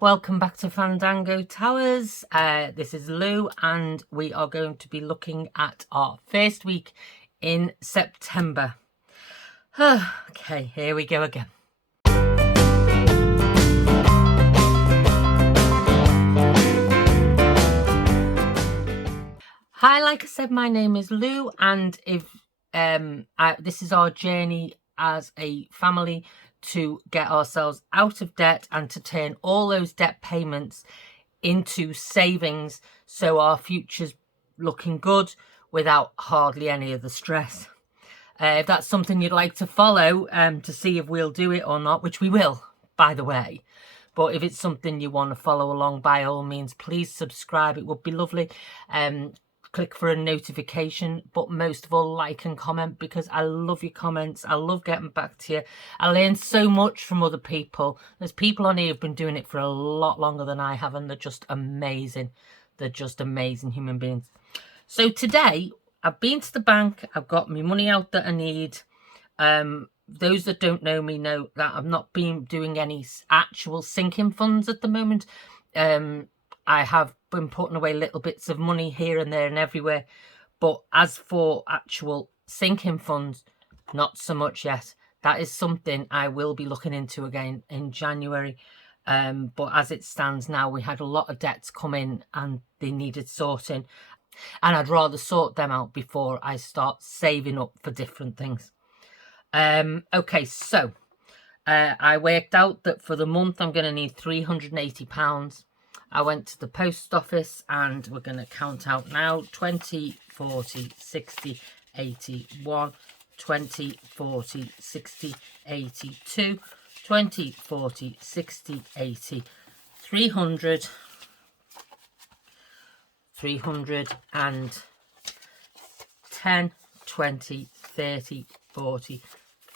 Welcome back to Fandango Towers. This is Lou, and we are going to be looking at our first week in September. Okay, here we go again. Hi, like I said, my name is Lou, and if this is our journey as a family to get ourselves out of debt and to turn all those debt payments into savings so our future's looking good without hardly any of the stress. If that's something you'd like to follow to see if we'll do it or not, which we will, by the way. But if it's something you want to follow along, by all means, please subscribe. It would be lovely. Click for a notification, but most of all, like and comment, because I love your comments. I love getting back to you. I learn so much from other people. There's people on here who've been doing it for a lot longer than I have, and they're just amazing. They're just amazing human beings. So today, I've been to the bank. I've got my money out that I need. Those that don't know me know that I've not been doing any actual sinking funds at the moment. I have been putting away little bits of money here and there and everywhere. But as for actual sinking funds, not so much yet. That is something I will be looking into again in January. But as it stands now, we had a lot of debts come in and they needed sorting. And I'd rather sort them out before I start saving up for different things. Okay, so I worked out that for the month I'm going to need £380. I went to the post office and we're going to count out now. 20, 40, 60, 81, 20, 40, 60, 82, 20, 40, 60, 80, 300, 310, 20, 30, 40,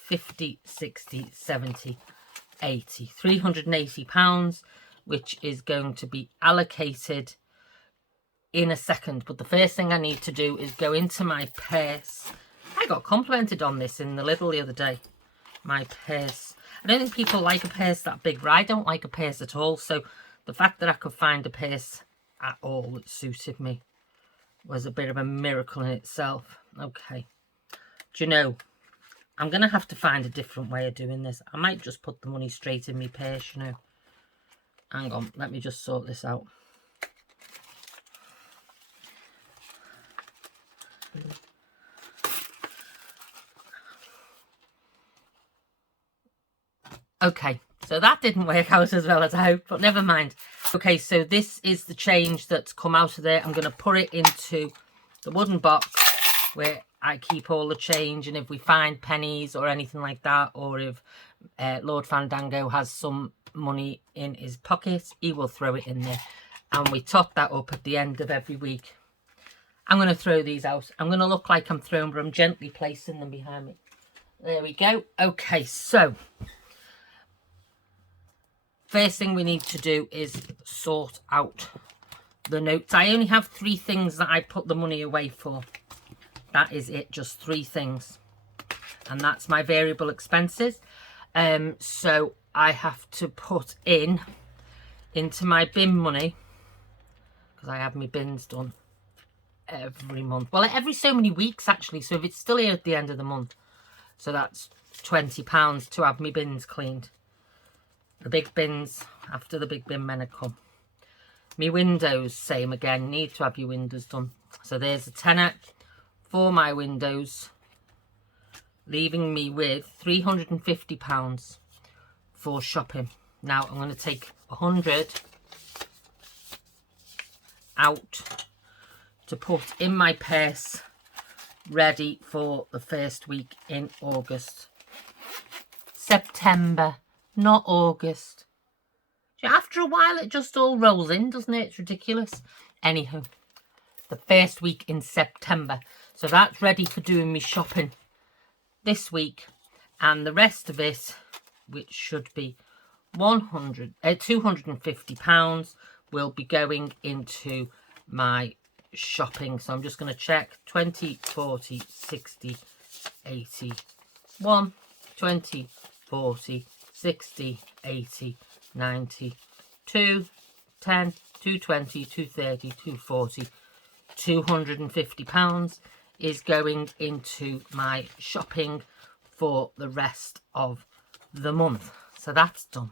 50, 60, 70, 80. £380, which is going to be allocated in a second. But the first thing I need to do is go into my purse. I got complimented on this in the Lidl the other day. My purse. I don't think people like a purse that big, but I don't like a purse at all. So the fact that I could find a purse at all that suited me was a bit of a miracle in itself. Okay. Do you know, I'm going to have to find a different way of doing this. I might just put the money straight in my purse, you know. Hang on, let me just sort this out. Okay, so that didn't work out as well as I hoped, but never mind. Okay, so this is the change that's come out of there. I'm going to put it into the wooden box where I keep all the change, and if we find pennies or anything like that, or if Lord Fandango has some money in his pocket, he will throw it in there, and we top that up at the end of every week. I'm going to throw these out. I'm going to look like I'm throwing, but I'm gently placing them behind me. There we go. Okay, so first thing we need to do is sort out the notes. I only have 3 things that I put the money away for. That is it, just 3 things. And that's my variable expenses. So I have to put into my bin money, because I have my bins done every month. Well, every so many weeks, actually. So if it's still here at the end of the month. So that's £20 to have my bins cleaned. The big bins, after the big bin men had come. My windows, same again. Need to have your windows done. So there's a tenner for my windows, leaving me with £350 for shopping. Now I'm going to take 100 out to put in my purse, ready for the first week in August. September, not August. After a while it just all rolls in, doesn't it? It's ridiculous. Anywho, the first week in September. So that's ready for doing me shopping this week, and the rest of it, which should be £250, will be going into my shopping. So I'm just going to check 20, 40, 60, 80, 1, 20, 40, 60, 80, 90, 2, 10, 220, 230, 240, £250 is going into my shopping for the rest of the month. So that's done.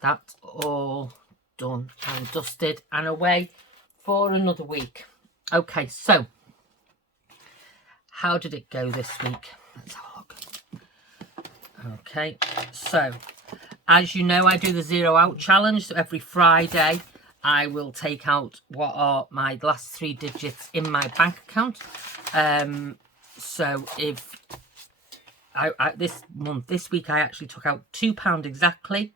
That's all done and dusted and away for another week. Okay, so how did it go this week? Let's have a look. Okay, so as you know, I do the Zero Out challenge. So every Friday I will take out what are my last 3 digits in my bank account. So if this week I actually took out £2 exactly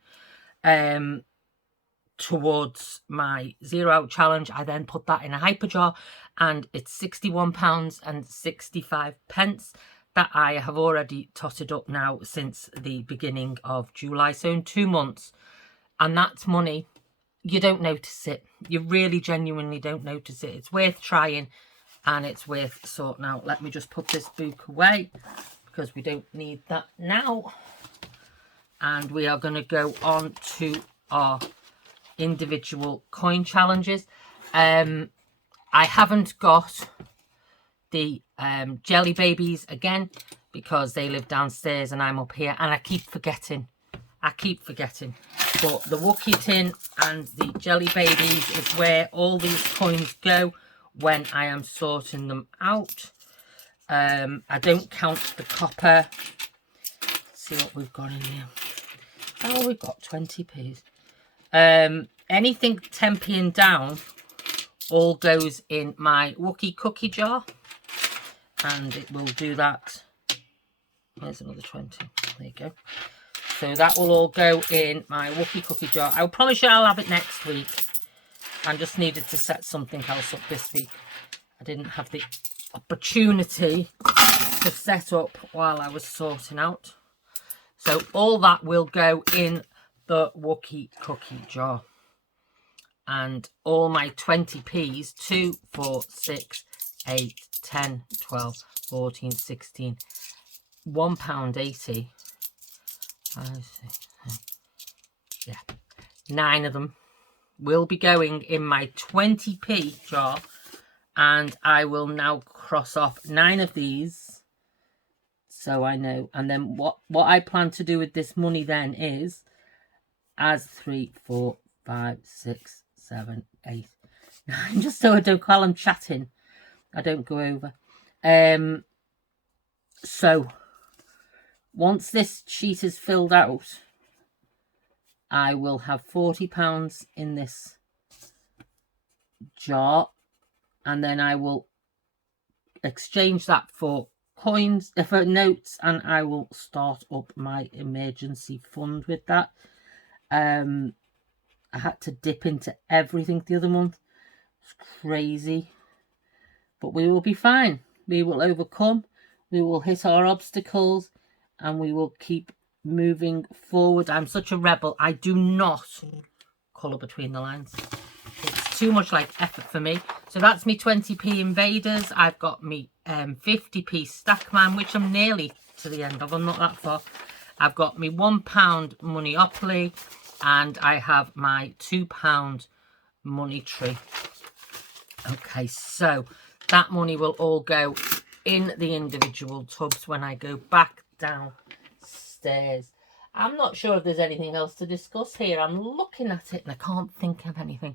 towards my Zero Out challenge. I then put that in a hyper jar, and it's £61.65 that I have already totted up now since the beginning of July, so in 2 months. And that's money. You don't notice it. You really genuinely don't notice it. It's worth trying and it's worth sorting out. Let me just put this book away because we don't need that now. And we are going to go on to our individual coin challenges. I haven't got the jelly babies again because they live downstairs and I'm up here, and I keep forgetting. But the Wookie tin and the jelly babies is where all these coins go when I am sorting them out. I don't count the copper. Let's see what we've got in here. Oh, we've got 20p's. Anything 10p and down all goes in my Wookie cookie jar, and it will do that. There's another 20. There you go. So that will all go in my Wookie cookie jar. I promise you I'll have it next week. I just needed to set something else up this week. I didn't have the opportunity to set up while I was sorting out. So all that will go in the Wookie cookie jar. And all my 20p's, 2, 4, 6, 8, 10, 12, 14, 16, £1.80. Yeah, 9 of them will be going in my 20p jar, and I will now cross off 9 of these so I know. And then what I plan to do with this money then is as 3, 4, 5, 6, 7, 8, 9, just so I don't, while I'm chatting, I don't go over. So once this sheet is filled out, I will have £40 in this jar, and then I will exchange that for coins, for notes, and I will start up my emergency fund with that. I had to dip into everything the other month. It's crazy. But we will be fine. We will overcome. We will hit our obstacles. And we will keep moving forward. I'm such a rebel. I do not colour between the lines. It's too much like effort for me. So that's me 20p Invaders. I've got me 50p Stackman, which I'm nearly to the end of. I'm not that far. I've got me £1 Monopoly. And I have my £2 money tree. Okay, so that money will all go in the individual tubs when I go back downstairs. I'm not sure if there's anything else to discuss here. I'm looking at it and I can't think of anything.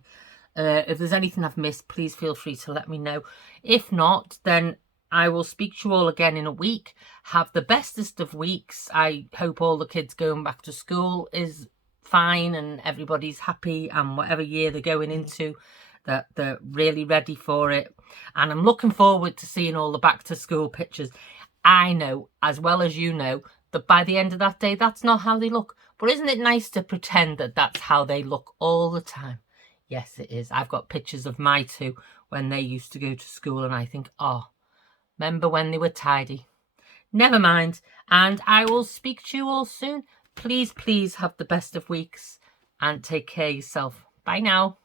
If there's anything I've missed, please feel free to let me know. If not, then I will speak to you all again in a week. Have the bestest of weeks. I hope all the kids going back to school is fine and everybody's happy, and whatever year they're going into, that they're really ready for it. And I'm looking forward to seeing all the back to school pictures. I know, as well as you know, that by the end of that day, that's not how they look. But isn't it nice to pretend that that's how they look all the time? Yes, it is. I've got pictures of my 2 when they used to go to school, and I think, oh, remember when they were tidy? Never mind. And I will speak to you all soon. Please, please have the best of weeks and take care of yourself. Bye now.